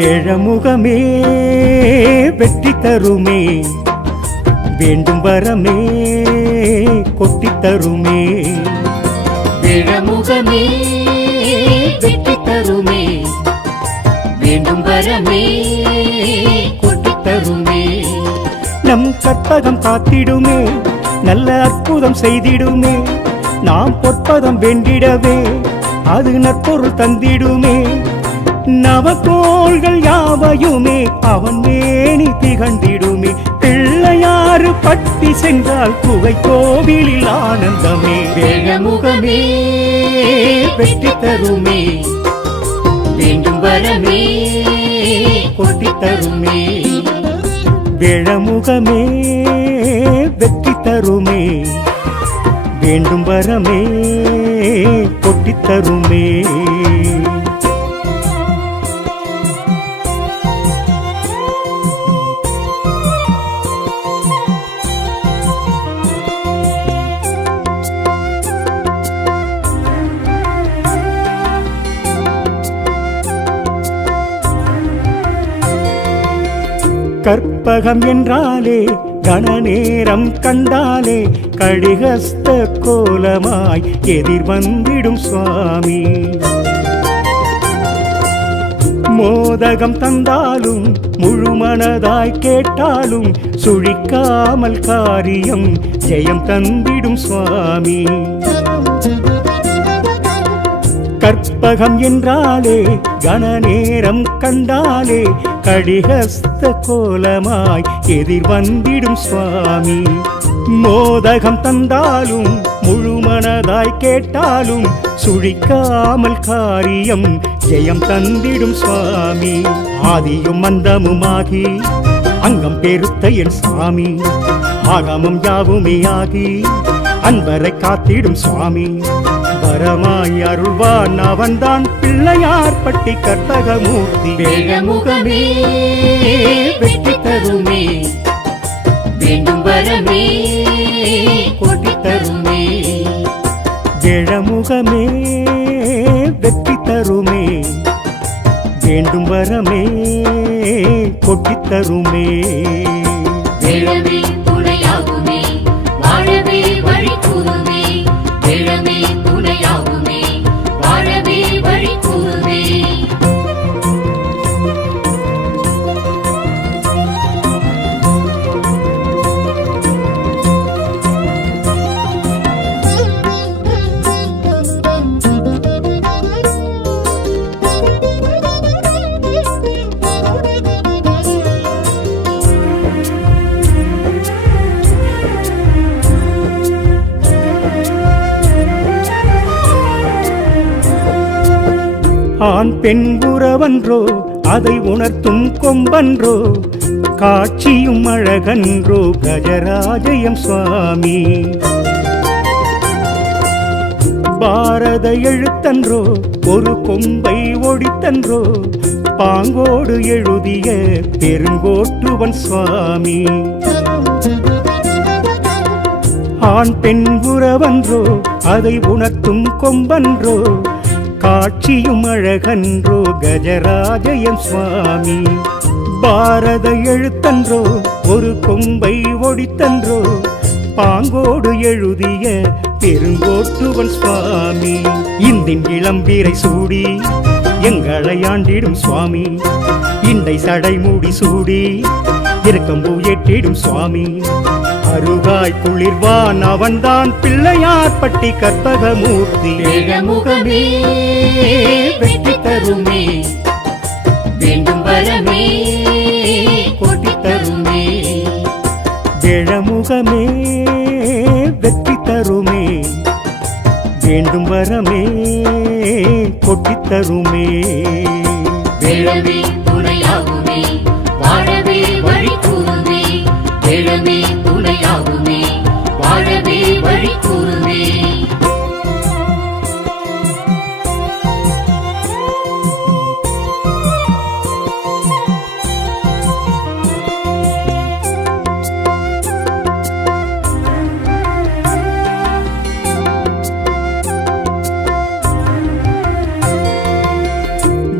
வேழமுகமே வெற்றி தருமே, வேண்டும் வரமே கொட்டி தருமே. வேழமுகமே வெற்றி தருமே, வேண்டும் வரமே கொட்டி தருமே. நம் கற்பகம் காத்திடுமே, நல்ல அற்புதம் செய்திடுமே. நாம் பொற்பதம் வேண்டிடவே அது நற்பொருள் தந்திடுமே. நவகோள்கள் யாவையுமே அவன் மேனி திகழ்ந்திடுமே. பிள்ளையாறு பட்டி சென்றால் குகை கோவிலில் ஆனந்தமே. வேழமுகமே வெற்றி தருமே, வேண்டும் வரமே கொட்டி தருமே. வேழமுகமே வெற்றி தருமே, வேண்டும் வரமே கொட்டி தருமே. கற்பகம் என்றாலே கணநேரம் கண்டாலே கடிகஸ்த கோலமாய் எதிர் வந்திடும் சுவாமி. மோதகம் தந்தாலும் முழுமனதாய் கேட்டாலும் சுழிக்காமல் காரியம் ஜெயம் தந்திடும் சுவாமி. கற்பகம் என்றாலே கணநேரம் கண்டாலே கடிகஸ்த கோலமாய் எதிர் வந்திடும் சுவாமி. மோதகம் தந்தாலும் முழுமனதாய் கேட்டாலும் சுழிக்காமல் காரியம் ஜெயம் தந்திடும் சுவாமி. ஆதியும் அந்தமுமாகி அங்கம் பெருத்த என் சாமி, ஆகமம் யாவுமே ஆகி அன்பரை காத்திடும் சுவாமி. வரமாய் அருள்வான் அவன்தான் பிள்ளையார் பட்டி கற்பகமூர்த்தி. வேழமுகமே வெற்றி தருமே, வேண்டும் வரமே கொட்டி தருமே. வேழமுகமே வெற்றி தருமே, வேண்டும் வரமே கொட்டி தருமே. வேழமே துணையாகுமே, வாழவே வழி கூறுமே. வேழமே துணையாகுமே, வாழவே வழி கூறுமே. ஆண் பெண் உறவன்றோ அதை உணர்த்தும் கொம்பன்றோ, காட்சியும் அழகன்றோ கஜராஜயம் சுவாமி. பாரத எழுத்தன்றோ ஒரு கொம்பை ஒடித்தன்றோ, பாங்கோடு எழுதிய பெருங்கோட்டுவன் சுவாமி. ஆண் பெண் உறவன்றோ அதை உணர்த்தும் கொம்பன்றோ, காட்சியும் அழகன்றோ கஜராஜயம் சுவாமி. பாரத எழுத்தன்றோ ஒரு கொம்பை ஒடித்தன்றோ, பாங்கோடு எழுதிய பெருங்கோட்டுவன் சுவாமி. இந்தின் இளம்பீரை சூடி எங்களை ஆண்டிடும் சுவாமி. இண்டை சடை மூடி சூடி இருக்கம்பூ ஏற்றிடும் சுவாமி. அருகாய் குளிர்வான் அவன்தான் பிள்ளையார் பட்டி கற்பகமூர்த்தி. வேழமுகமே வெற்றி தருமே, வேண்டும் வரமே கொட்டி தருமே. வேழமுகமே வெற்றி தருமே, வேண்டும் வரமே கொட்டி தருமே. வேழமே துணையாகுமே, வாழவே வழி கூறுமே. வேழமே துணையாகுமே, வாழவே வழி கூறுமே.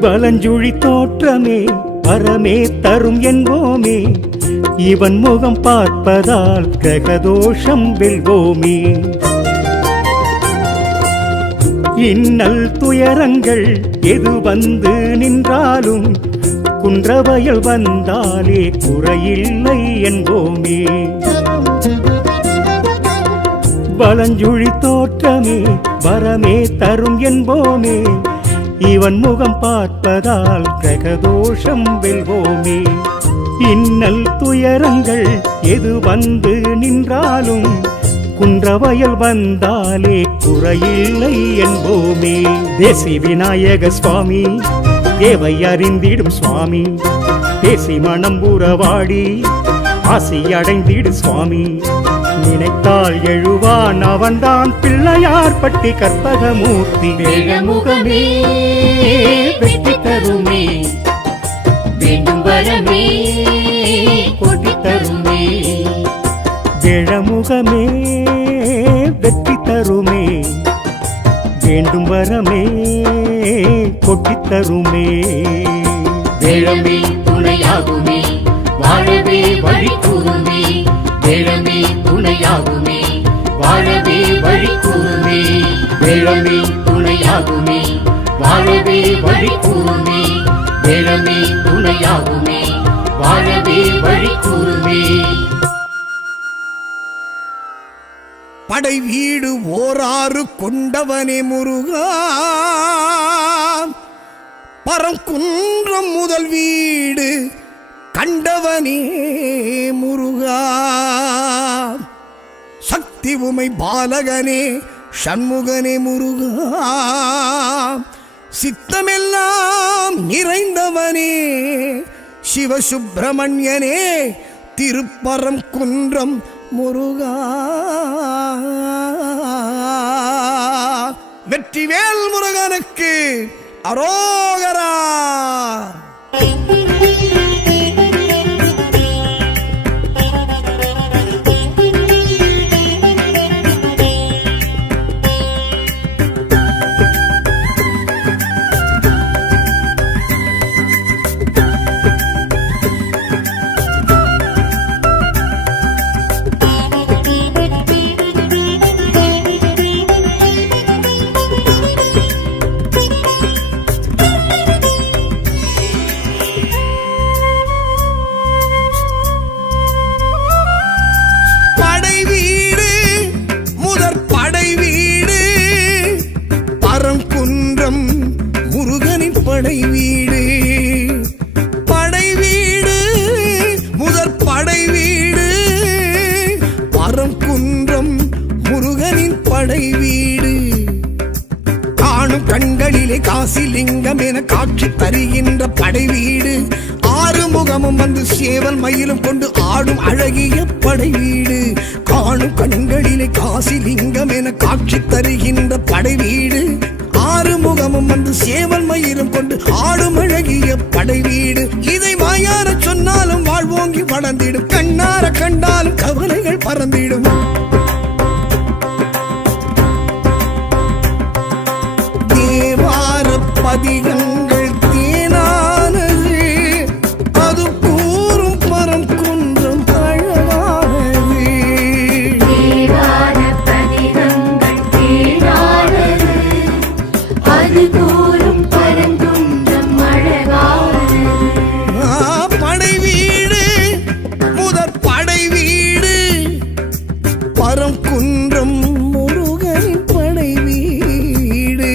பலஞ்சுழி தோற்றமே வரமே தரும் என்போமே இவன் முகம் பார்ப்பதால் கிரகதோஷம் வெல்வோமே இன்னல் துயரங்கள் எது வந்து நின்றாலும் குன்றவயல் வந்தாலே குறையில்லை என்போமே பலஞ்சுழி தோற்றமே வரமே தரும் என்போமே இவன் முகம் பார்ப்பதால் கிரகதோஷம் வெல்வோமே இன்னல் துயரங்கள் எது வந்து நின்றாலும் குன்றவயல் வந்தாலே குறையில்லை என்போமே தேசி விநாயக சுவாமி தேவை அறிந்திடும் சுவாமி தேசி மனம் உறவாடி ஆசி அடைந்திடு சுவாமி நினைத்தால் எழுவான் அவன்தான் பிள்ளையார் பட்டி கற்பகமூர்த்தி வேழமுகமே வெற்றி தருமே வேண்டும் வரமே கொட்டி தருமே வேழமுகமே வெற்றி தருமே வேண்டும் வரமே கொட்டித் தருமே வேழமே துணையாகுமே வாழவே வழி கூறுமே வேழமே துணையாகுமே வாழவே வழி கூறுமே வேழமே துணையாகுமே வாழவே வழி கூறுமே வேழமே துணையாகுமே வாழவே வழி கூறுமே படை வீடு ஓராறு கொண்டவனே முருகா பரங்குன்றம் முதல் வீடு கண்டவனே முருகா சக்தி உமை பாலகனே சண்முகனே முருகா சித்தமெல்லாம் நிறைந்தவனே சிவசுப்பிரமணியனே திருப்பரங்குன்றம் முருகா வெற்றிவேல் முருகனுக்கு அரோகரா படை வீடு படை வீடு முதற் படை வீடு பரங்குன்றம் முருகனின் படை வீடு காணும் கண்களிலே காசிலிங்கம் என காட்சி தருகின்ற படை வீடு ஆறு முகமும் வந்து சேவல் மயிலும் கொண்டு ஆடும் அழகிய படை வீடு காணும் கண்களிலே காசிலிங்கம் என காட்சி தருகின்ற படை வீடு ஆறு முகமும் வந்து சேவல் மயிலும் கொண்டு ஆடும் அழகிய படை வீடு இதை வாயார சொன்னாலும் வாழ்வோங்கி வளர்ந்திடும் கண்ணார கண்டாலும் கவலைகள் பறந்திடும் தேவார பதிகங்கள் தேனானது அது கூறும் பரங்குன்றம் அழகானது தேவார பதிகங்கள் தேனானது அது கூறும் பரங்குன்றம் அழகானது படை வீடு முதற் படை வீடு பரங்குன்றம் முருகனின் படை வீடு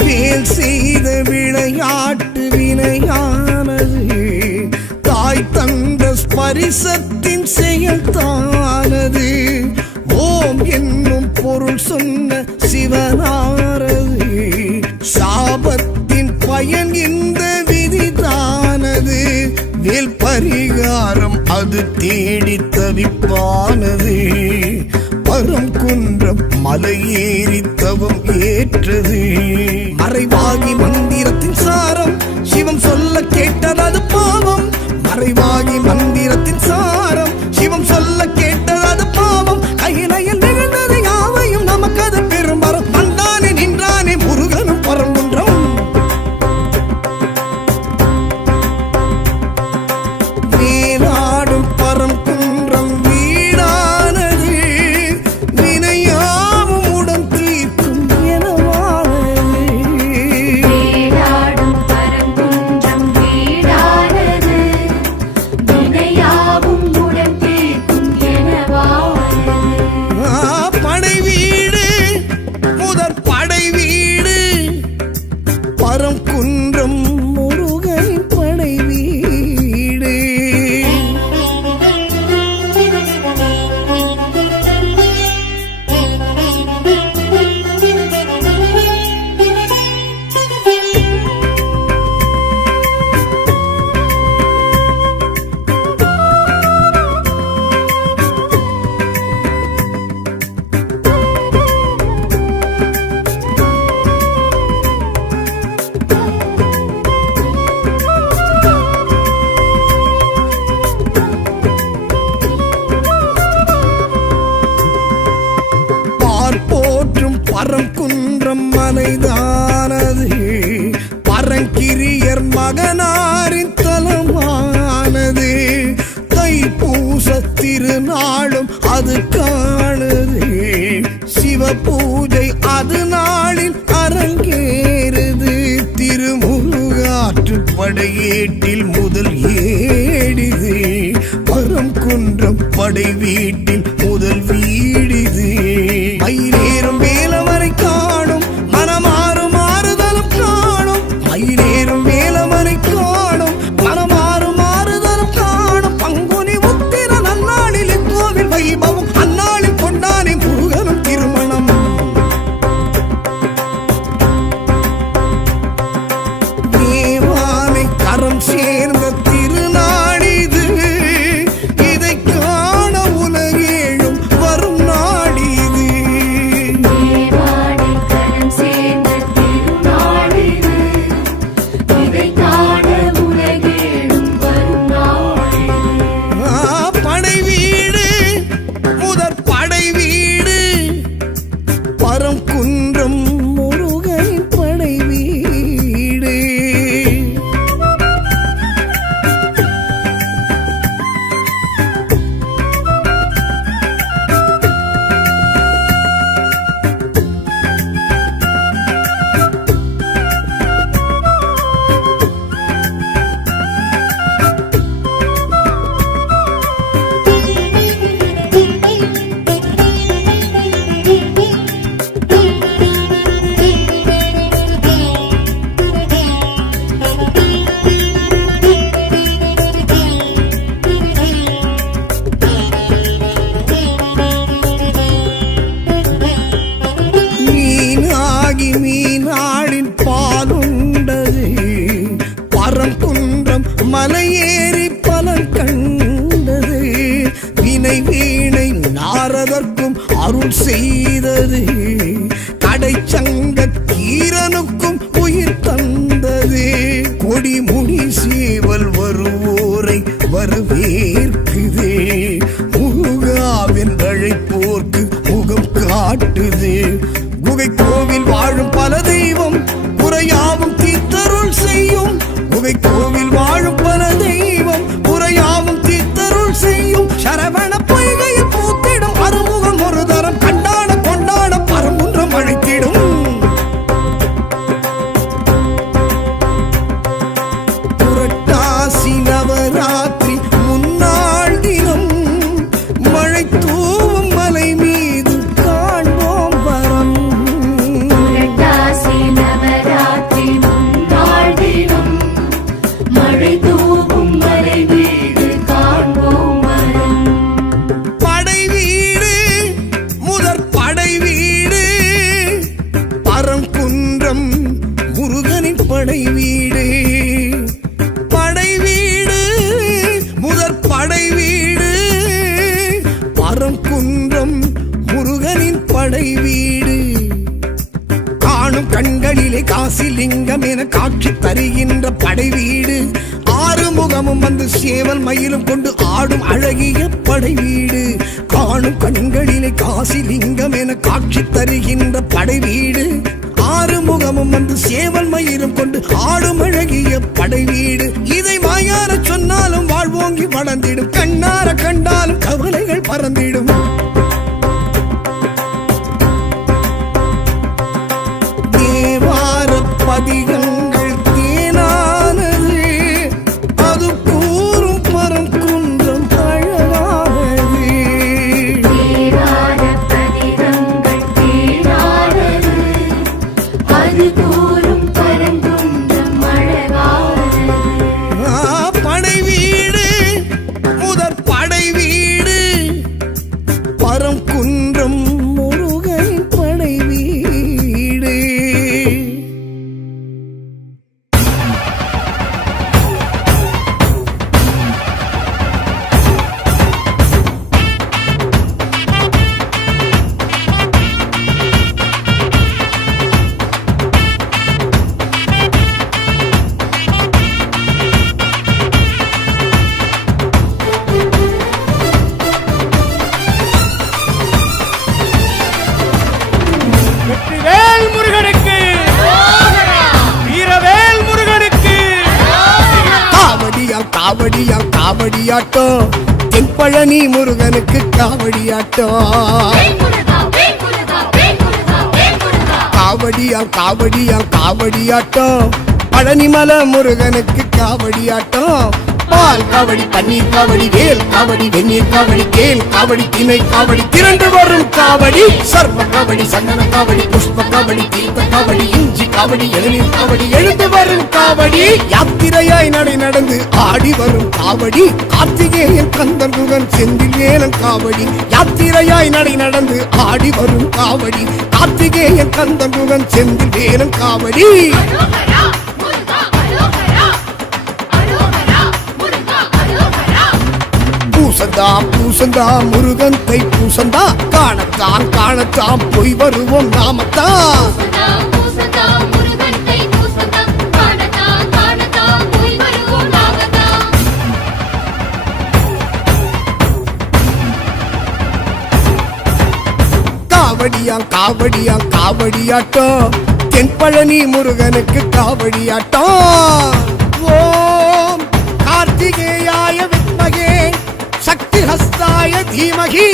வேல் செய்த விளையாட்டு வினையானது தாய் தந்த ஸ்பரிசத்தின் செயல் தானது ஜீவனாரது. சாபத்தின் பயன் இந்த விதிதானது. வேல் பரிகாரம் அது தேடி தவிப்பானது. பரம் குன்றம் மலையேறி தவம் ஏற்றது. மறைவாகி மந்திரத்தின் சாரம் சிவம் சொல்ல கேட்டது பாவம். மறைவாகி மந்திரத்தின் சாரம் சிவம் சொல்ல கேட்டது பாவம். கையிலையில் நிகழ்ந்தது யாவையும் நமக்கு அது பெரும்பரம். வந்தானே நின்றானே முருகனும் பரங்குன்றம். வேலாடும் பரங்குன்றம் வீடானது. வினையாவும் உடன் தீர்க்கும் எனவானது. வேலாடும் பரங்குன்றம் வீடானது. வினையாவும் உடன் தீர்க்கும் எனவானது. படை வீடு முதற் படை வீடு பரங்குன்றம் முருகன் படை வீடு. பார்ப்போற்றும் பரங்குன்றம் மலைதானது. பரங்கிரியர் மகனாரின் தலமானது. தைப்பூச திருநாளும் அது காணுது. சிவ பூஜை அது நாளில் அரங்கேறுது. திருமுருகாற்று படையேட்டில் முதல் ஏடிது. பரங்குன்றம் படை வீட்டில் முதல் வீடிது. மயிலேறும் வேலவரை காணும் மனமாறும் மாறுதலும் காணும். மயிலேறும் வேலவரை காணும் மனமாறும் மாறுதலும் காணும். பங்குனி உத்திர நன்னாளில் இக்கோவில் வைபவம். அந்நாளில் கொண்டானே முருகனும் திருமணம். தேவானை கரம் சேர்ந்த திருநாடிது. இதை காண உலகேழும் வரும் நாடிது. தேவானை கரம் சேர்ந்த திருநாளிது. இதை காண உலகேழும் வரும் நாளிது. படை வீடு முதற் படை வீடு பரங்குன்றம் முருகன் படை வீடு. மீனாகி மீனாடின் பாலுண்டது. பரங்குன்றம் மலையேறி பலன் கண்டது. வினை வீணை நாரதற்கும் அருள் செய்தது. கடைச்சங்க கீரனுக்கும் உயிர் தந்தது. கொடிமுடி சேவல் வருவோரை வரவேற்குது. முருகாவின் அழைப்போர்க்கு முகம் காட்டுது. குகை கோவில் வாழும் பல தெய்வம் குறையாவும் தீர்த்தருள் செய்யும். குகை கோவில் வாழும் பல தெய்வம் குறையாவும் தீர்த்தருள் செய்யும். சரவண பொய்கையில் பூத்திடும் அறுமுகம் ஒரு தரம் கண்டாட கொண்டாட பரங்குன்றம் அழைத்திடும். புரட்டாசி நவராத்திரி முன் காசிலிங்கம் என காட்சி தருகின்ற படை வீடு ஆறுமுகமும் வந்து சேவல் மயிலும் கொண்டு ஆடும் அழகிய படை வீடு காணும் கண்களிலே காசிலிங்கம் என காட்சி தருகின்ற படை வீடு ஆறுமுகமும் வந்து சேவல் மயிலும் கொண்டு ஆடும் அழகிய படை வீடு இதை வாயார சொன்னாலும் வாழ்வோங்கி வளர்ந்திடும் கண்ணார கண்டாலும் கவலைகள் பறந்திடும் தேவார பதிகங்கள் தேனானது அது கூறும் பரம் குன்றம் அழகானது தேவார பதிகங்கள் தேனானது அது கூறும் பரங்குன்றம் அழகானது படை வீடு முதற் படை வீடு பரம் குன்றம் முருகன் படை வீடு வெற்றிவேல் முருகனுக்கு வீரவேல் முருகனுக்கு காவடியால் காவடியால் காவடியாட்டம் தென்பழனி முருகனுக்கு காவடியாட்டம் வேல்முருகா வேல்முருகா வேல்முருகா வேல்முருகா காவடியால் காவடியால் காவடியாட்டம் பழனிமலை முருகனுக்கு காவடியாட்டம் பால் காவடி பன்னீர் காவடி வேல் காவடி வெந்நீர் காவடி கேல் காவடி திணை காவடி திரண்டு வரும் காவடி சர்வ காவடி சந்தன காவடி புஷ்ப காவடி தீர்த்த காவடி இஞ்சி காவடி இளநீர் காவடி எழுந்து வரும் காவடி யாத்திரையாய் நடை நடந்து ஆடி வரும் காவடி கார்த்திகேயன் கந்தன் முகன் செந்தில் வேலன் காவடி யாத்திரையாய் நடை நடந்து ஆடி வரும் காவடி கார்த்திகேயன் கந்தன் முகன் செந்தில் வேலன் காவடி அரோகரா முருகா அரோகரா அரோகரா முருகா அரோகரா பூசந்தா பூசந்தா முருகன் தை பூசந்தா காணத்தான் காணத்தான் போய் வருவோம் நாமத்தான் பூசதா பூசதா முருகன் கை பூசதா காணதா காணதா போய் வருவோம் நாகதா காவடியால் காவடியால் காவடியாட்டம் தென்பழனி முருகனுக்கு காவடியாட்டம் ஓம் கார்த்திகேயாய வித்மகே சக்தி ஹஸ்தாய தீமகி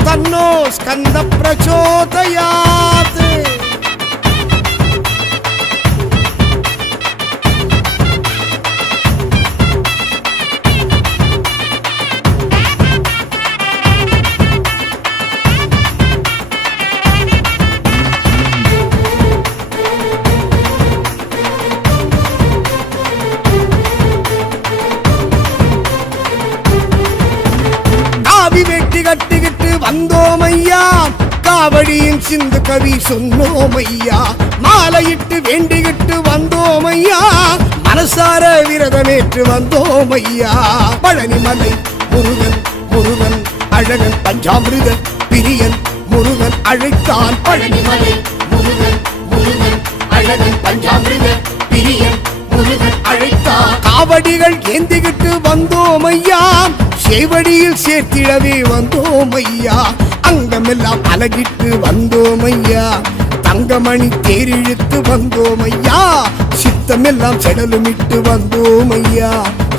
தன்னோ ஸ்கந்த பிரச்சோதயாத் காவி வெட்டி கட்டிக்கிட்டு வந்தோம் ஐயா காவடியின் சிந்து கவி சொன்னோம் ஐயா மாலையிட்டு வேண்டிக்கிட்டு வந்தோம் ஐயா மனசார விரதமேற்று வந்தோம் ஐயா பழனிமலை முருகன் முருகன் அழகன் பஞ்சாமிருத பிரியன் முருகன் அழைத்தான் பழனிமலை முருகன் முருகன் அழகன் பஞ்சாமிருத பிரியன் முருகன் அழைத்தான் காவடிகள் ஏந்திக்கிட்டு வந்தோம் ஐயா சேவடியில் சேர்த்திடவே வந்தோம் ஐயா அங்கமெல்லாம் அலகிட்டு வந்தோம் ஐயா தங்கமணி தேரிழுத்து வந்தோம் ஐயா சித்தமெல்லாம் செடலுமிட்டு வந்தோம் ஐயா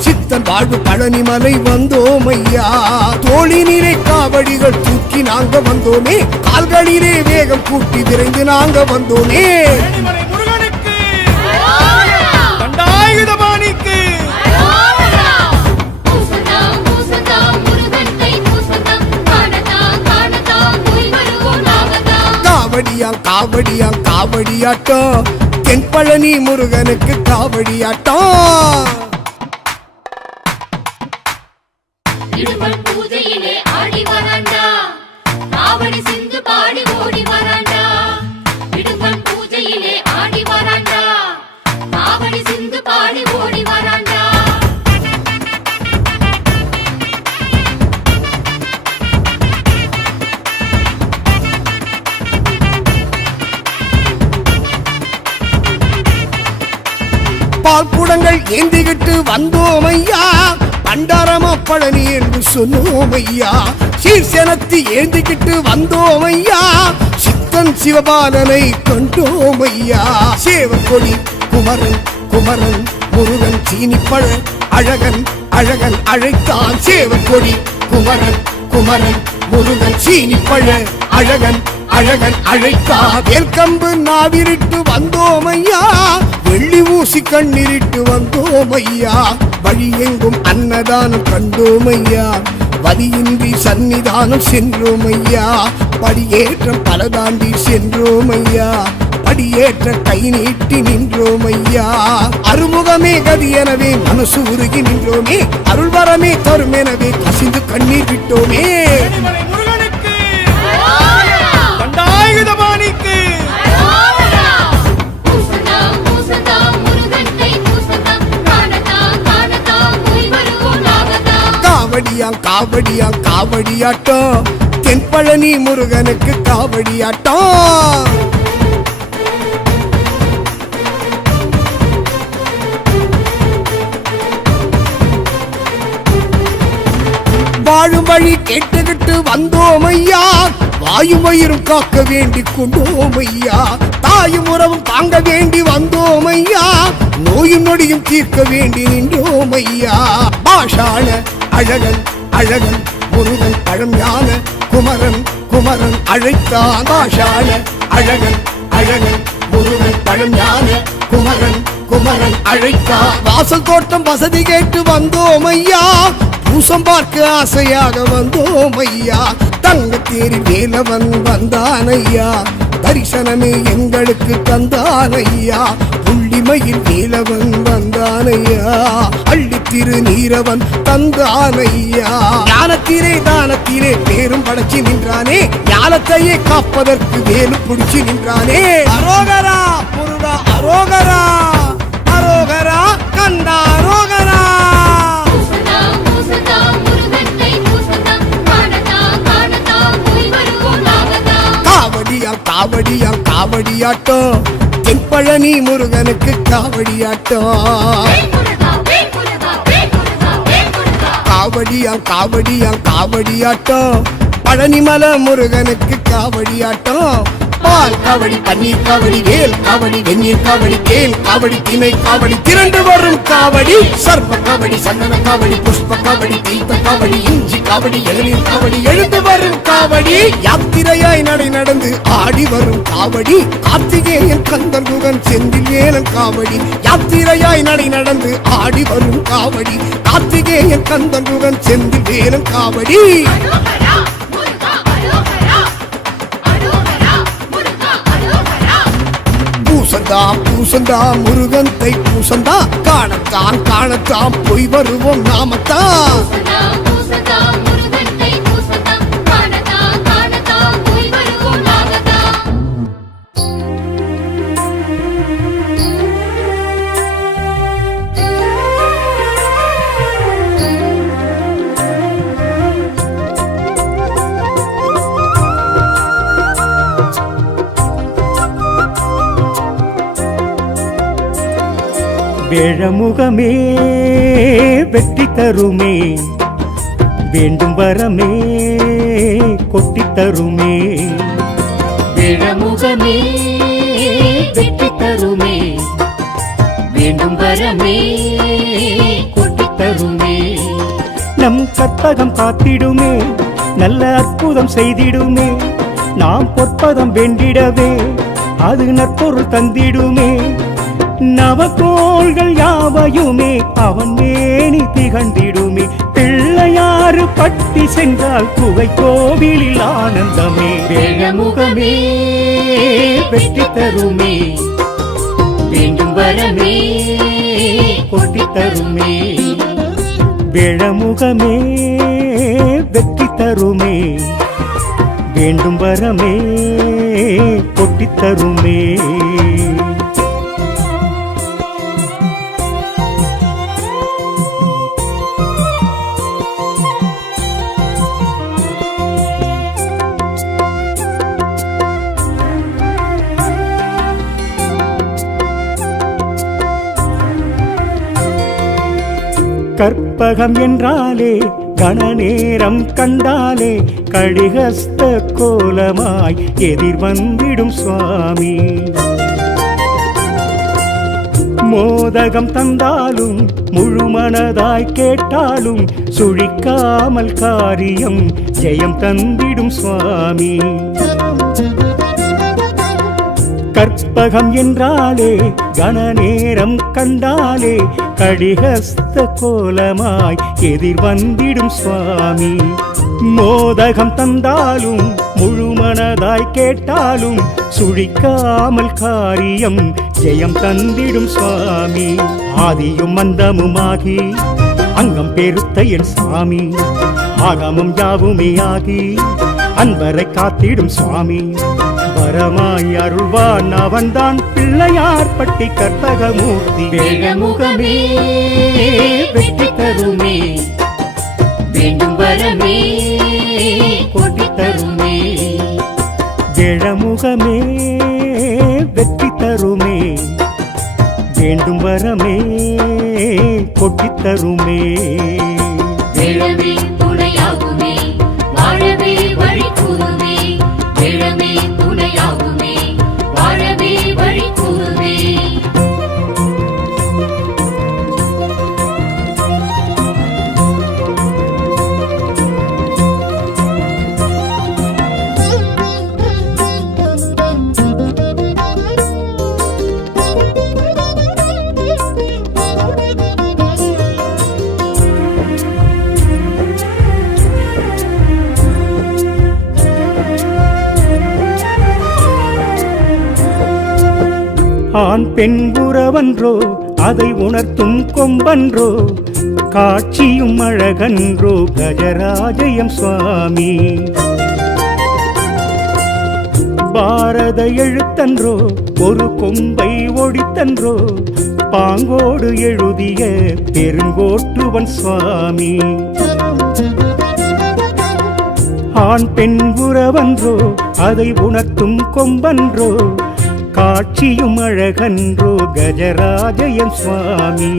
சித்தன் வாழ்வு பழனிமலை வந்தோம் ஐயா தோளினிலே காவடிகள் தூக்கி நாங்க வந்தோமே கால்களிலே வேகம் கூட்டி விரைந்து நாங்க வந்தோமே பழனிமலை முருகனுக்கு அரோகரா தண்டாயுதபாணிக்கு அரோகரா பூசதா பூசதா முருகன் கை பூசதா காணதா காணதா போய் வருவோம் நாகதா காவடியால் காவடியால் காவடியாட்டம் தென்பழனி முருகனுக்கு காவடியாட்டம் இடும்பன் பூஜையிலே ஆடி வராண்டா காவடி சிந்து பாடி ஓடி வராண்டா இடும்பன் பூஜையிலே ஆடி வராண்டா காவடி சிந்து பாடி ஓடி வராண்டா ஏந்திக்கிட்டு வந்தோம் ஐயா, பண்டாரமா பழனி என்று சொன்னோம் ஐயா. சீர்சனத்தி ஏந்திக்கிட்டு வந்தோம் ஐயா, சித்தன் சிவபாலனை கண்டோம் ஐயா. சேவக்கொடி குமரன் குமரன் முருகன் சீனிப்பழ அழகன் அழகன் அழைத்தான். சேவக்கொடி குமரன் குமரன் முருகன் சீனிப்பழ அழகன் அழகன் அழைத்தான். வேல்கம்பு நாவிரிட்டு வந்தோம் ஐயா, வெள்ளி ஊசி கண்ணிரிட்டு வந்தோம் ஐயா. வழி எங்கும் அன்னதானம் கண்டோம் ஐயா, வலியின்றி சன்னிதானம் சென்றோம் ஐயா. படியேற்றம் பல தாண்டி சென்றோம் ஐயா, படியேற்ற கை நீட்டி நின்றோம் ஐயா. அருமுகமே கதி எனவே மனசு உருகி நின்றோமே, அருள்வரமே தரும் எனவே கசிந்து கண்ணீர் விட்டோமே. ஏழுமலை முருகனுக்கு அரோகரா தண்டாயுதபாணிக்கு அரோகரா பூசதா பூசதா முருகன் கை பூசதா காணதா காணதா போய் வருவோம் நாகதா. காவடியாம் காவடியாம் காவடியாட்டம், தென்பழனி முருகனுக்கு காவடியாட்டம். வாழும் வழி கேட்டுக்கிட்டு வந்தோம் ஐயா, வாயும் வயிறும் காக்க வேண்டி கொண்டோம் ஐயா. தாயும் உறவும் தாங்க வேண்டி வந்தோம் ஐயா, நோயும் நொடியும் தீர்க்க வேண்டி நின்றோம் ஐயா. பாஷான அழகன் அழகன் முருகன் பழம் யான குமரன் குமரன் அழைத்தான். பாஷான அழகன் அழகன் முருகன் பழம் யான குமரன் குமரன் அழைத்தான். வாசல் தோட்டம் வசதி கேட்டு வந்தோம் ஐயா, பூசம் பார்க்க ஆசையாக வந்தோம் ஐயா. தங்கத்தேரி வேலவன் வந்தான் ஐயா, தரிசனமே எங்களுக்கு தந்தான் ஐயா. புள்ளிமயில் வேலவன் வந்தான் ஐயா, அள்ளி திரு நீரவன் தந்தான் ஐயா. ஞானத்திலே தானத்திலே பேரும் படைச்சு நின்றானே, ஞானத்தையே காப்பதற்கு வேலு பிடிச்சு நின்றானே. அரோகரா முருகா அரோகரா, அரோகரா கண்டா அரோகரா. பூசதா பூசதா முருகன் கை பூசதா காணதா காணதா போய் வருவோம் நாகதா. காவடியாம் காவடியாம் காவடியாட்டம், தென்பழனி முருகனுக்கு காவடியாட்டம். வேல் முருகா வேல் முருகா வேல் முருகா வேல் முருகா. காவடியாம் காவடியாம் காவடியாட்டம், பழனிமலை முருகனுக்கு காவடியாட்டம். பால் காவடி பன்னீர் காவடி வேல் காவடி வெந்நீர் காவடி தேல் காவடி திணை காவடி திரண்டு வரும் காவடி. சர்ப்ப காவடி சந்தன காவடி புஷ்ப காவடி தீர்த்த காவடி இஞ்சி காவடி இளநீர் காவடி எழுந்து வரும் காவடி. யாத்திரையாய் நடை நடந்து ஆடி வரும் காவடி, கார்த்திகேயன் கந்தன் முகன் செந்தில் வேலன் காவடி. யாத்திரையாய் நடை நடந்து ஆடி வரும் காவடி, கார்த்திகேயன் கந்தன் முகன் செந்தில் வேலன் காவடி. அரோகரா முருகா அரோகரா அரோகரா முருகா அரோகரா. பூசந்தா பூசந்தா முருகன் தை பூசந்தா, காணத்தான் காணத்தான் போய் வருவோம் நாமத்தான். பூசதா பூசதா முருகன் கை பூசதா காணதா காணதா போய் வருவோம் நாகதா. வேழமுகமே வெற்றி தருமே, வேண்டும் வரமே கொட்டி தருமே. வேழமுகமே வெற்றி தருமே, வேண்டும் வரமே கொட்டி தருமே. நம் கற்பகம் காத்திடுமே, நல்ல அற்புதம் செய்திடுமே. நாம் பொற்பதம் வேண்டிடவே அது நற்பொருள் தந்திடுமே. நவகோள்கள் யாவையுமே அவன் மேனி திகழ்ந்திடுமே. பிள்ளையாறு பட்டி சென்றால் குகை கோவிலில் ஆனந்தமே. வேழமுகமே வெற்றி தருமே, வேண்டும் வரமே கொட்டி தருமே. வேழமுகமே வெற்றி தருமே, வேண்டும் வரமே கொட்டி தருமே. கற்பகம் என்றாலே கணநேரம் கண்டாலே கடிகஸ்த கோலமாய் எதிர் வந்திடும் சுவாமி. மோதகம் தந்தாலும் முழுமனதாய் கேட்டாலும் சுழிக்காமல் காரியம் ஜெயம் தந்திடும் சுவாமி. கற்பகம் என்றாலே கணநேரம் கண்டாலே கடிகஸ்த கோலமாய் எதிர் வந்திடும் சுவாமி. மோதகம் தந்தாலும் முழுமனதாய் கேட்டாலும் சுழிக்காமல் காரியம் ஜெயம் தந்திடும் சுவாமி. ஆதியும் மந்தமுமாகி அங்கம் பெருத்த என் சாமி. ஆகமும் யாவுமே ஆகி அன்பரை காத்திடும் சுவாமி. வரமாய் அருள்வான் அவன்தான் பிள்ளையார் பட்டி கற்பகமூர்த்தி. வேழமுகமே வெற்றி தருமே, வேண்டும் வரமே கொட்டி தருமே. வேழமுகமே வெற்றி தருமே, வேண்டும் வரமே கொட்டித் தருமே. வேழமே துணையாகுமே, வாழவே வழி கூறுமே. வேழமே துணையாகுமே, வாழவே வழி கூறுமே. ஆண் பெண் உறவன்றோ அதை உணர்த்தும் கொம்பன்றோ, காட்சியும் அழகன்றோ கஜராஜயம் சுவாமி. பாரத எழுத்தன்றோ ஒரு கொம்பை ஒடித்தன்றோ, பாங்கோடு எழுதிய பெருங்கோட்டுவன் சுவாமி. ஆண் பெண் உறவன்றோ அதை உணர்த்தும் கொம்பன்றோ, காட்சியும் அழகன்றோ கஜராஜயம் சுவாமி.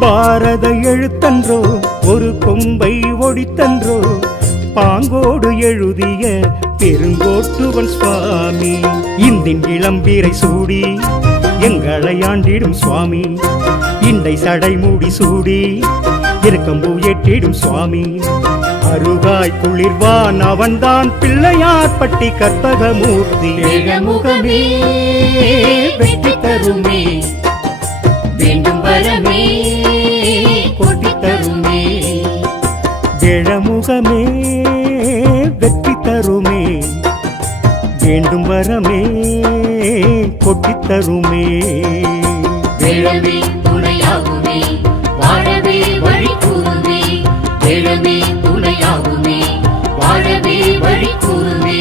பாரத எழுத்தன்றோ ஒரு கொம்பை ஒடித்தன்றோ, பாங்கோடு எழுதிய பெருங்கோட்டுவன் சுவாமி. இந்தின் இளம்பீரை சூடி எங்களை ஆண்டிடும் சுவாமி. இண்டை சடைமூடி சூடி இருக்கம்பூ ஏற்றிடும் சுவாமி. அருகாய் குளிர்வான் அவன்தான் பிள்ளையார் பட்டி கற்பகமூர்த்தி. வேழமுகமே வெற்றி தருமே, வேண்டும் வரமே கொட்டி தருமே. வேழமுகமே வெற்றி தருமே, வேண்டும் வரமே கொட்டித் தருமே. வேழமே துணையாகுமே, வாழவே வழி கூறுமே. வேழமே துணையாகுமே, வாழவே வழி கூறுமே.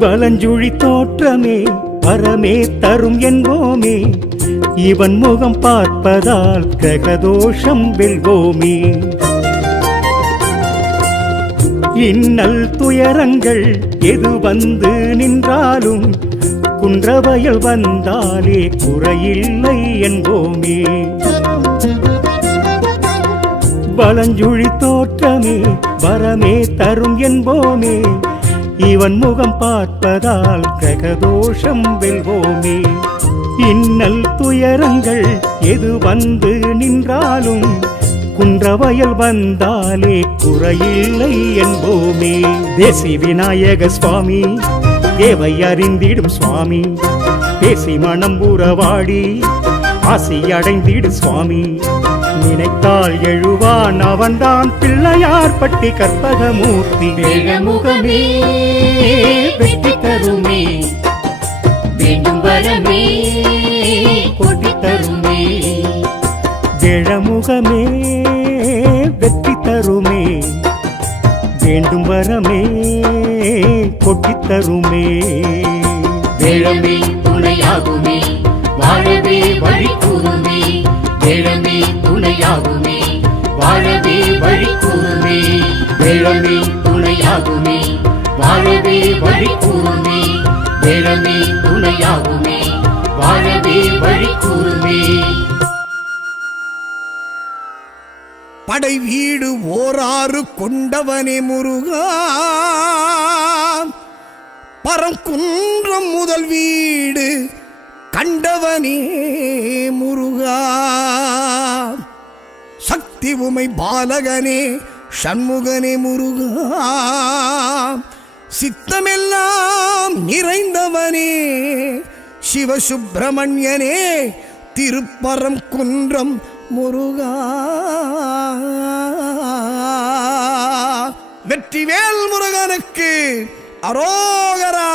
வலஞ்சுழி தோற்றமே வரமே தரும் என்போமே, இவன் முகம் பார்ப்பதால் கிரகதோஷம் வெல்வோமே. இன்னல் துயரங்கள் எது வந்து நின்றாலும் குன்றவயல் வந்தாலே குறையில்லை என்போமே. வலஞ்சுழி தோற்றமே வரமே தரும் என்போமே, இவன் முகம் பார்ப்பதால் கிரகதோஷம் வெல்வோமே. இன்னல் துயரங்கள் எது வந்து நின்றாலும் குன்றவயல் வந்தாலே குறையில்லை என்போமே. தேசி விநாயக சுவாமி தேவை அறிந்திடும் சுவாமி. பேசி மனம் உறவாடி ஆசி அடைந்திடு சுவாமி. நினைத்தால் எழுவான் அவன்தான் பிள்ளையார் பட்டி கற்பகமூர்த்தி. வேழமுகமே வெற்றி தருமே, வேண்டும் வரமே கொட்டி தருமே. வேழமுகமே வெற்றி தருமே, வேண்டும் வரமே கொட்டித் தருமே. வேழமே துணையாகுமே, வாழ வாழவே வழி கூறுமே வேழமே துணையாகுமே வாழவே வழி கூறுமே வேழமே துணையாகுமே வாழவே வழி கூறுமே வேழமே துணையாகுமே வாழவே வழி கூறுமே படை வீடு ஓராறு கொண்டவனே முருகா பரங்குன்றம் முதல் வீடு கண்டவனே முருகா சக்தி உமை பாலகனே சண்முகனே முருகா சித்தமெல்லாம் நிறைந்தவனே சிவசுப்பிரமணியனே திருப்பரங்குன்றம் முருகா வெற்றிவேல் முருகனுக்கு அரோகரா.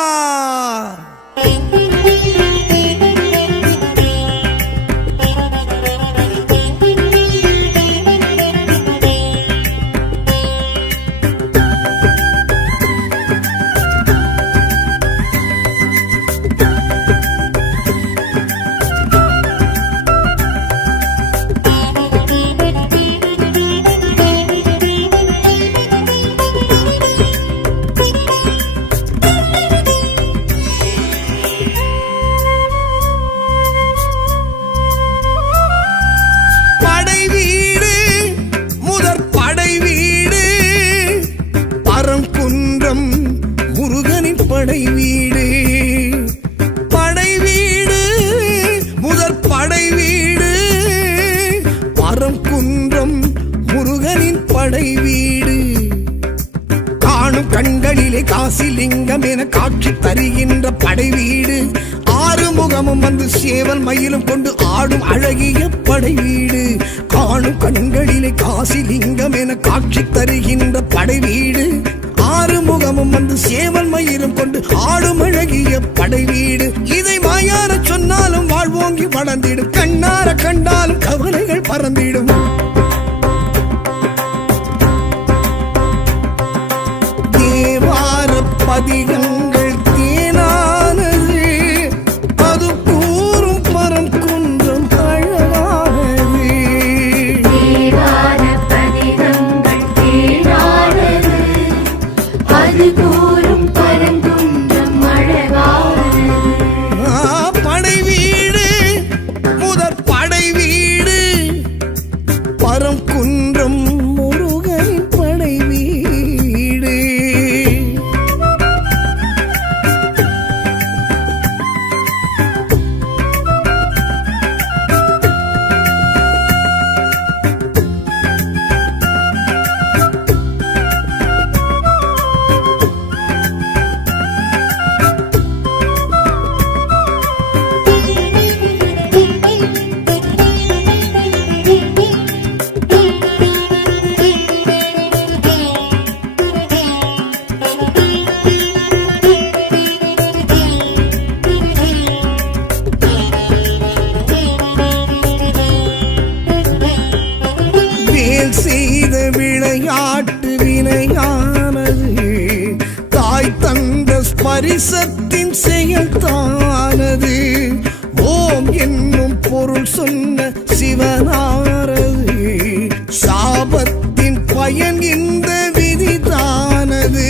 படை வீடு படை வீடு முதற் படை வீடு பரங்குன்றம் முருகனின் படை வீடு காணும் கண்களிலே காசிலிங்கம் என காட்சி தருகின்ற படை வீடு ஆறுமுகமும் வந்து சேவல் மயிலும் கொண்டு ஆடும் அழகிய படை வீடு காணும் கண்களிலே காசிலிங்கம் என காட்சி தருகின்ற படை வீடு ஆறுமுகமும் வந்து சேவல் மயிலும் கொண்டு ஆடும் அழகிய படை வீடு இதை வாயார சொன்னாலும் வாழ்வோங்கி வளர்ந்திடும் கண்ணார கண்டாலும் கவலைகள் பறந்திடும் தேவார பதிகங்கள் தேனானது அது கூறும் பரங்குன்றம் அழகானது தேவார பதிகங்கள் தேனானது அது கூறும் பரங்குன்றம் அழகானது படை வீடு முதற் படை வீடு பரங்குன்றம் முருகனின் படை வீடு செய்த விளையாட்டு வினையானது தாய் தந்த ஸ்பரிசத்தின் செயல்தானது ஓம் என்னும் பொருள் சொன்ன சிவனாரது சாபத்தின் பயன் இந்த விதிதானது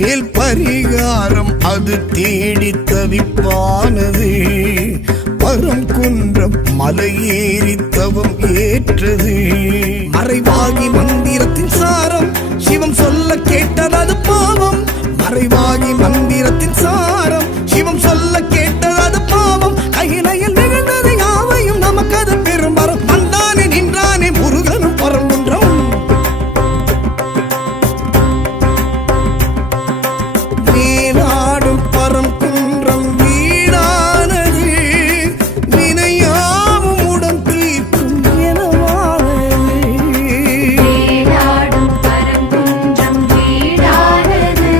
வேல் பரிகாரம் அது தேடி தவிப்பானது பரங்குன்றம் மலையேறி தவம் ஏற்றது மறைவாகி மந்திரத்தின் சாரம் சிவம் சொல்ல கேட்டது பாவம் மறைவாகி மந்திரத்தின் சாரம் சிவம் சொல்ல கேட்டது பாவம் கையிலையில் நிகழ்ந்தது யாவையும் நமக்கு அது பெரும் வரம் வந்தானே நின்றானே முருகனும் பரங்குன்றம் வேலாடும் பரங்குன்றம் வீடானது வினையாவும் உடன் தீர்க்கும் எனவானது வேலாடும் பரங்குன்றம் வீடானது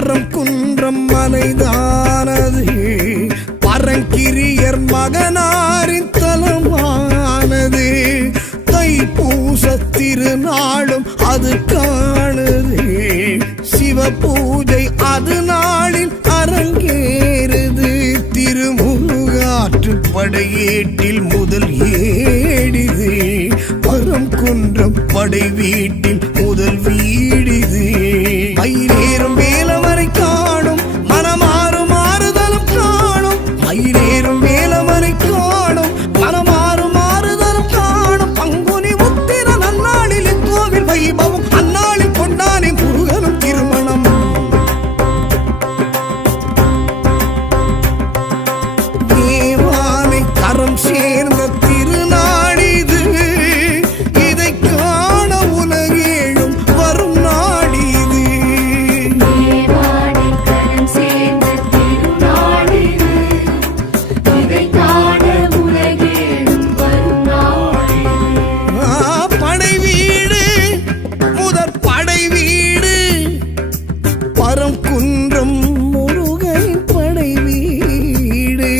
பரங்குன்றம் மலைதானது பரங்கிரியர் மகனாரின் தலமானது தைப்பூச திருநாளும் அது காணுது சிவ பூஜை அது நாளில் அரங்கேறுது திருமுருகாற்று படையேட்டில் முதல் ஏடிது பரங்குன்றம் படை வீட்டில் முதல் வீடிது மயிலேறும் வேலவரை காணும் மனமாறும் மாறுதலும் காணும் மயிலேறும் வேலவரை காணும் மனமாறும் மாறுதலும் காணும் பங்குனி உத்திர நன்னாளில் கோவில் வைபவம் அந்நாளில் கொண்டானே முருகனும் திருமணம் தேவானை கரம் சேர்ந்த திருநாடிது இதை காண உலகேழும் வரும் நாடிது தேவானை கரம் சேர்ந்த திருநாளிது இதை காண உலகேழும் வரும் நாளிது படை வீடு முதற் படை வீடு பரங்குன்றம் முருகனின் படை வீடு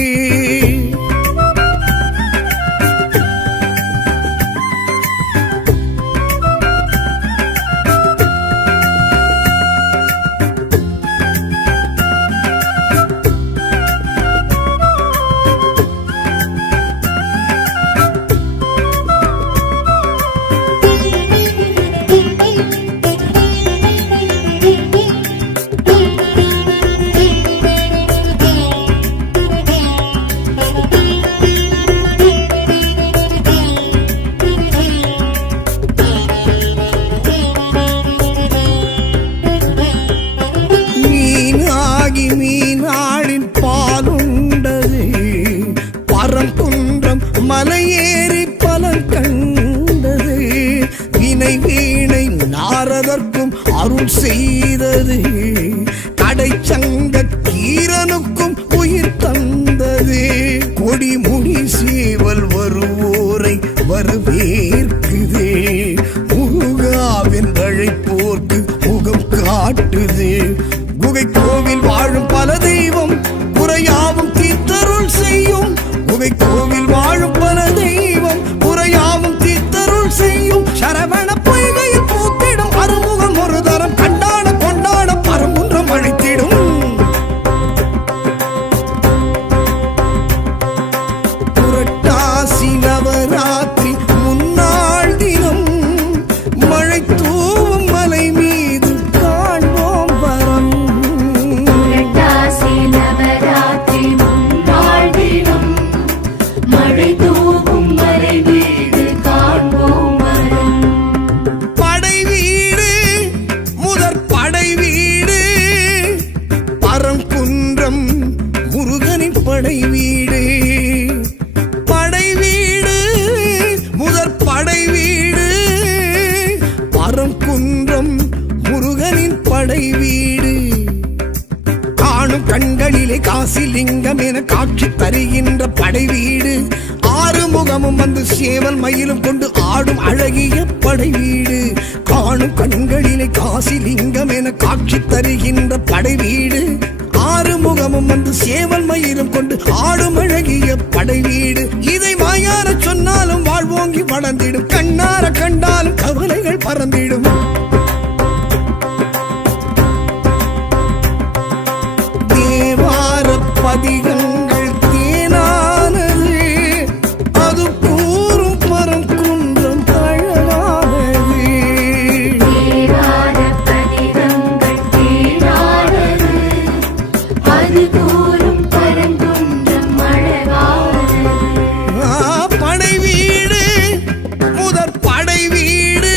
மீனாகி மீனாளின் பாலுண்டது பரங்குன்றம் மலையேறி பலன் கண்டது வினை வீணை நாரதற்கும் அருள் செய்தது கடைச்சங்க கீரனுக்கும் உயிர் தந்தது கொடிமுடி சேவல் வருவோரை வரவேற்குது முருகாவின் அழைப்போர்க்கு முகம் காட்டுது குகை கோவில் வாழும் பல தெய்வம் குறையாவும் தீர்த்தருள் செய்யும் குகை கோவில் வாழும் பல தெய்வம் குறையாவும் தீர்த்தருள் செய்யும் சரவண பொய்கையில் பூத்திடும் அறுமுகம் ஒரு தரம் கண்டாட கொண்டாட பரங்குன்றம் அழைத்திடும் புரட்டாசி நவராத்திரி முன்னாள் தினம் மழை தூவும் மலை மீது காண்போம் வரம் புரட்டாசி நவராத்திரி முன்னாள் தினம் மழை தூவும் மலை மீது காண்போம் வரம் படை வீடு முதற் படை வீடு பரங்குன்றம் முருகனின் படை வீடு படை வீடு முதற் படை வீடு பரங்குன்றம் முருகனின் படை வீடு காணும் கண்களிலே காசிலிங்கம் என காட்சி தருகின்ற படை வீடு ஆறு முகமும் வந்து சேவல் மயிலும் கொண்டு ஆடும் அழகிய படை வீடு காணும் கண்களிலே காசிலிங்கம் என காட்சி தருகின்ற படை வீடு ஆறு முகமும் வந்து சேவல் மயிலும் கொண்டு ஆடும் அழகிய படை வீடு இதை வாயார சொன்னாலும் வாழ்வோங்கி வளர்ந்திடும் கண்ணார கண்டாலும் கவலைகள் பறந்திடும் தேவார பதிகங்கள் தேனானது அது கூறும் பரங்குன்றம் அழகானது தேவார பதிகங்கள் தேனானது அது கூறும் பரங்குன்றம் அழகானது படை வீடு முதற் படை வீடு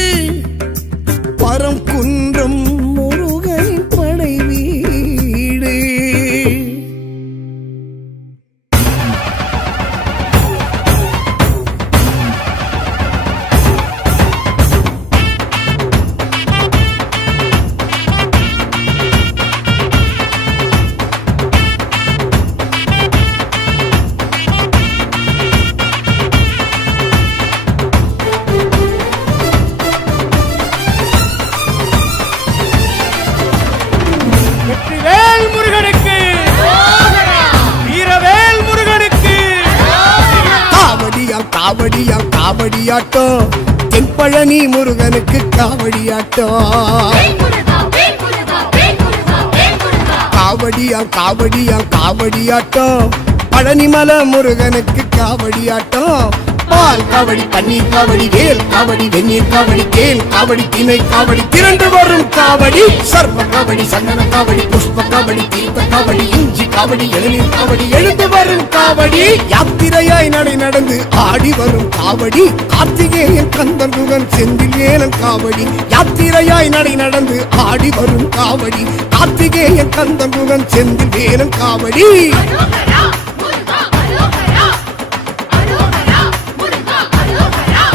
காவடியாட்டம் தென்பழனி முருகனுக்கு காவடியாட்டம் வேல் முருகா வேல் முருகா வேல் முருகா வேல் முருகா காவடியாட்டம் பழனிமலை முருகனுக்கு காவடியாட்டம் பால் காவடி பன்னீர் காவடி வேல் காவடி வெந்நீர் காவடி தேன் காவடி திணை காவடி திரண்டு வரும் காவடி சர்ப்ப காவடி சந்தன காவடி புஷ்ப காவடி தீர்த்த காவடி இஞ்சி காவடி இளநீர் காவடி எழுந்து வரும் காவடி யாத்திரையாய் நடந்து ஆடி வரும் காவடி கார்த்திகேயன் கந்தன் முகன் செந்தில் ஏலம் காவடி யாத்திரையாய் நடந்து ஆடி வரும் காவடி கார்த்திகேயன் கந்தன் முகன் செந்தில் ஏலம் காவடி அரோகரா முருகா அரோகரா அரோகரா முருகா அரோகரா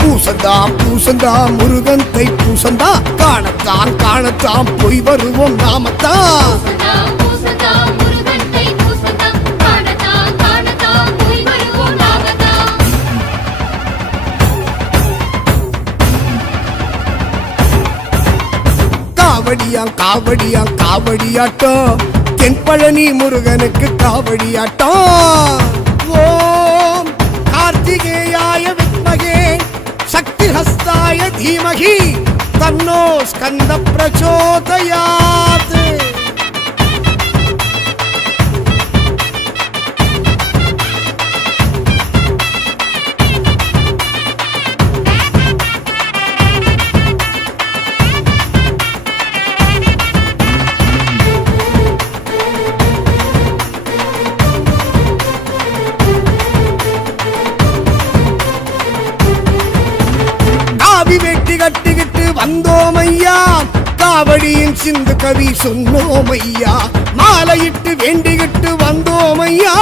பூசந்தா முருகன் தை பூசந்தா காணத்தான் போய் வருவோம் நாமத்தான் பூசதா முருகன் தை பூசதா காணதா போய் வருவோம் நாமதா காவடியாட்டம் தென்பழனி முருகனுக்கு காவடியாட்டம் ஓம் கார்த்திகேயாய வித்மகே சக்தி ஹஸ்தாய தீமகி தன்னோ ஸ்கந்த பிரச்சோதயாத் வெட்டி கட்டிக்கிட்டு வந்தோமையா காவடியின் சிந்து கவி சொன்னோமையா மாலையிட்டு வேண்டிக்கிட்டு வந்தோமையா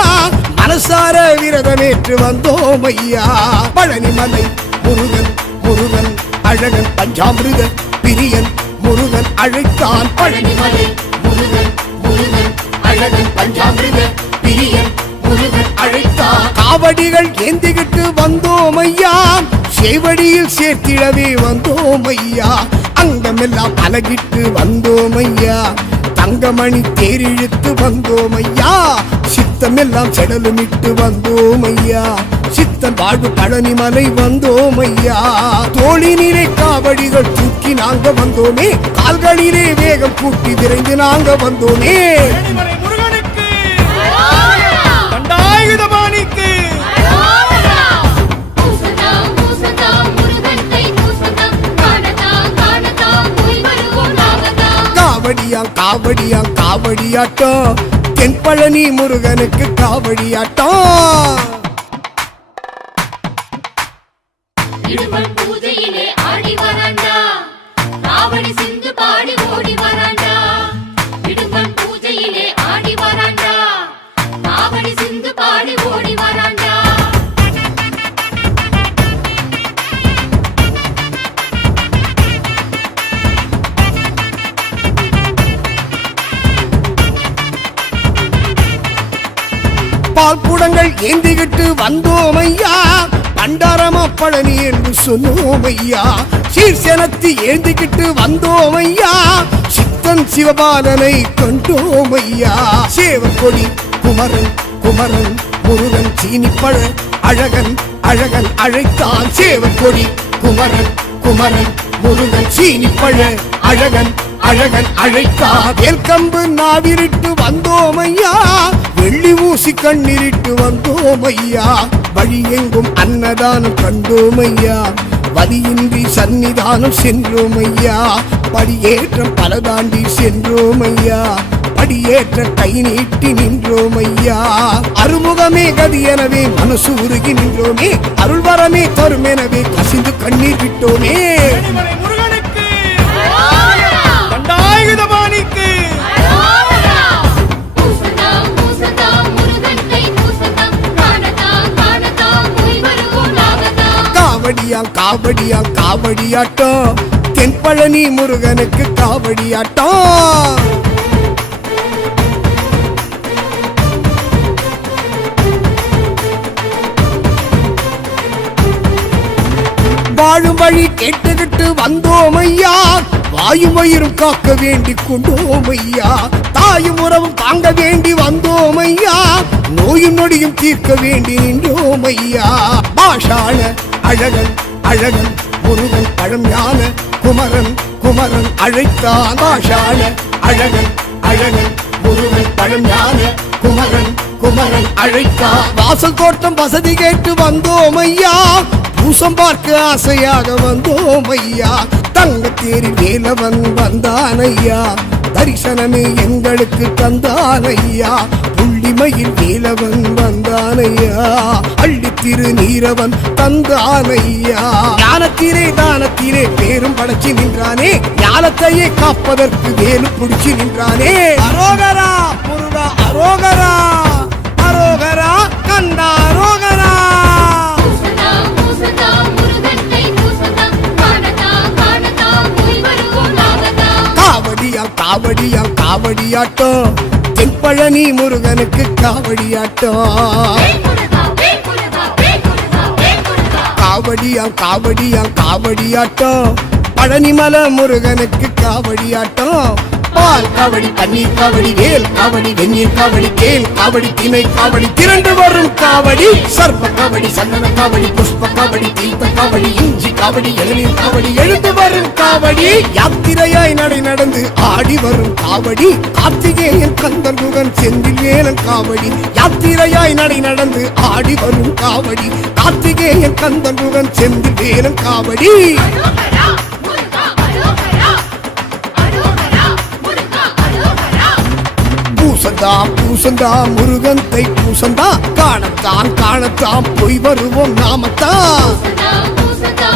மனசார விரதமேற்று வந்தோமையா பழனிமலை முருகன் அழகன் பஞ்சாமிருத பிரியன் முருகன் அழைத்தான் பழனிமலை முருகன் அழகன் பஞ்சாமிருத பிரியன் முருகன் அழைத்தான் காவடிகள் ஏந்திக்கிட்டு வந்தோமையா சேவடியில் சேர்த்திடவே வந்தோமையா அங்கமெல்லாம் அலகிட்டு வந்தோமையா தங்கமணி தேரிழுத்து வந்தோமையா சித்தமெல்லாம் செடலுமிட்டு வந்தோமையா சித்தன் வாழ்வு பழனிமலை வந்தோமையா தோளினிலே காவடிகள் தூக்கி நாங்க வந்தோமே கால்களிலே வேகம் கூட்டி விரைந்து நாங்க வந்தோமே பழனிமலை முருகனுக்கு தண்டாயுதபாணிக்கு பூசதா முருகன் தை பூசதா காணதா போய் வருவோம் நாமதா காவடியாட்டம் தென்பழனி முருகனுக்கு காவடியாட்டம் இடுமன் பூஜையிலே ஆடி வராண்டா காவடி சிந்து பாடி ஓடி வராண்டா இடுமன் பூஜையிலே ஆடி வராண்டா காவடி சிந்து பாடி ஓடி வராண்டா பால் குடங்கள் ஏந்திக்கிட்டு வந்தோமையா பண்டாரமா பழனி என்று சொன்னோமையா சீர்சனத்தி ஏந்திக்கிட்டு வந்தோமையா சித்தன் சிவபாலனை கண்டோமையா சேவக்கொடி குமரன் முருகன் சீனிப்பழ அழகன் அழைத்தான் சேவக்கொடி குமரன் முருகன் சீனிப்பழ அழகன் அழைத்தா வேல்கம்பு நாவிரிட்டு வந்தோமையா வெள்ளி ஊசி கண்ணிரிட்டு வந்தோமையா வழி எங்கும் அன்னதானம் கண்டோமையா வலியின்றி சன்னிதானம் சென்றோமையா படியேற்றம் பல தாண்டி சென்றோமையா படியேற்ற கை நீட்டி நின்றோமையா அருமுகமே கதி எனவே மனசு உருகி நின்றோமே அருள்வரமே தரும் எனவே கசிந்து கண்ணீர் விட்டோமே பழனிமலை முருகனுக்கு தண்டாயுதபாணிக்கு பூசதா முருகன் தை பூசதா காணதா போய் வருவோம் நாமதா காவடியாட்டம் தென்பழனி முருகனுக்கு காவடியாட்டம் வாழும் வழி கேட்டுக்கிட்டு வந்தோமையா வாயும் வயிறும் காக்க வேண்டி கொண்டோம் ஐயா தாயும் உறவும் தாங்க வேண்டி வந்தோம் ஐயா நோயும் நொடியும் தீர்க்க வேண்டி நின்றோம் ஐயா பாஷான அழகன் அழகன் முருகன் பழஞான குமரன் குமரன் அழைத்தான் பாஷான அழகன் அழகன் முருகன் பழஞான குமரன் குமரன் அழைத்தான் வாசல் தோட்டம் வசதி கேட்டு வந்தோம் ஐயா பூசம் பார்க்க ஆசையாக வந்தோம் ஐயா தங்க தேரி வேலவன் வந்தான் ஐயா தரிசனமே எங்களுக்கு தந்தான் ஐயா புள்ளிமயில் வேலவன் வந்தான் ஐயா அள்ளி திரு நீரவன் தந்தான் ஐயா ஞானத்திலே தானத்திலே பேரும் படைச்சு நின்றானே ஞானத்தையே காப்பதற்கு வேலு பிடிச்சு நின்றானே அரோகரா முருகா அரோகரா அரோகரா கண்டா அரோகரா பூசதா பூசதா முருகனை பூசதா காணதா காணதா போய் வருவோம் நாமதா காவடியா காவடியா காவடியாட்டம் தென்பழனி முருகனுக்கு காவடியாட்டம் வேல்முருகா வேல்முருகா வேல்முருகா வேல்முருகா காவடியா காவடியா காவடியாட்டம் பழனிமலை முருகனுக்கு காவடியாட்டம் பால் காவடி பன்னீர் காவடி வேல் காவடி வெந்நீர் காவடி கேல் காவடி திணை காவடி திரண்டு வரும் காவடி சர்ப்ப காவடி சந்தன காவடி புஷ்ப காவடி தீர்த்த காவடி இஞ்சி காவடி இளநீர் காவடி எழுந்து வரும் காவடி யாத்திரையாய் நடை நடந்து ஆடி வரும் காவடி கார்த்திகேயன் கந்தன் முகன் செந்தில் வேலன் காவடி யாத்திரையாய் நடை நடந்து ஆடி வரும் காவடி கார்த்திகேயன் கந்தன் முகன் செந்தில் வேலன் காவடி அரோகரா முருகா அரோகரா அரோகரா முருகா அரோகரா பூசந்தா பூசந்தா முருகன் தை பூசந்தா காணத்தான் காணத்தான் போய் வருவோம் நாமத்தான் பூசதா பூசதா